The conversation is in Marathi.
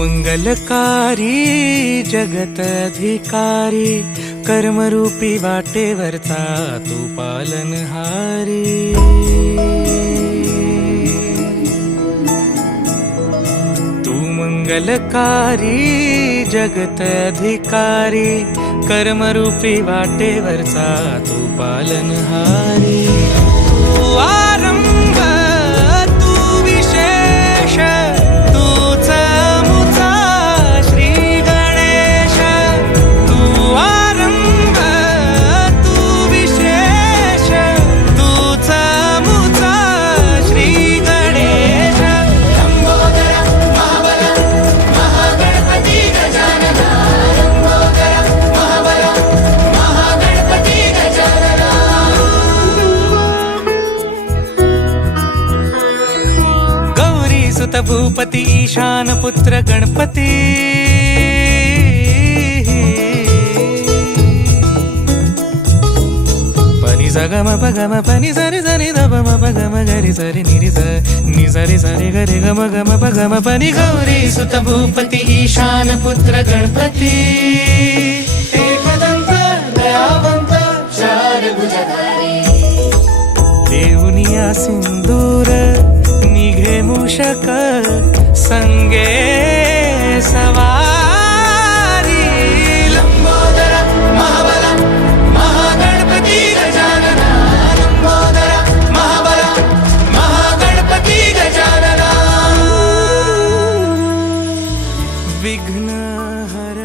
मंगलकारी जगत अधिकारी कर्मरूपी वाटेवरचा तू पालनहारी। तू मंगलकारी जगत अधिकारी कर्मरूपी वाटेवरचा तू पालनहारी। तू आरंभ तू विशेष तूच मुचा श्री गणेश। तू आरंभ तू विशेष तूच मुचा श्री गणेश। लंबोदर महाबल महागणपती गजानन। लंबोदर महाबल महागणपती गजानन। गौरी सुत भूपती ईशान पुत्र गणपती। पनि सगम पगम पनि सरि सरि दप म पगम गरि सरि निरि स नि सरि सरि गरि गम गम पगम पनि। गौरी सुत भूपती ईशान पुत्र गणपती। एकदंत दयावंत चार भुजधारी। देऊनिया सिंदूर निघे मूषक संगे सवारी। लंबोदर महाबल महागणपती गजानन। लंबोदर महाबल महागणपती गजानन। विघ्न हर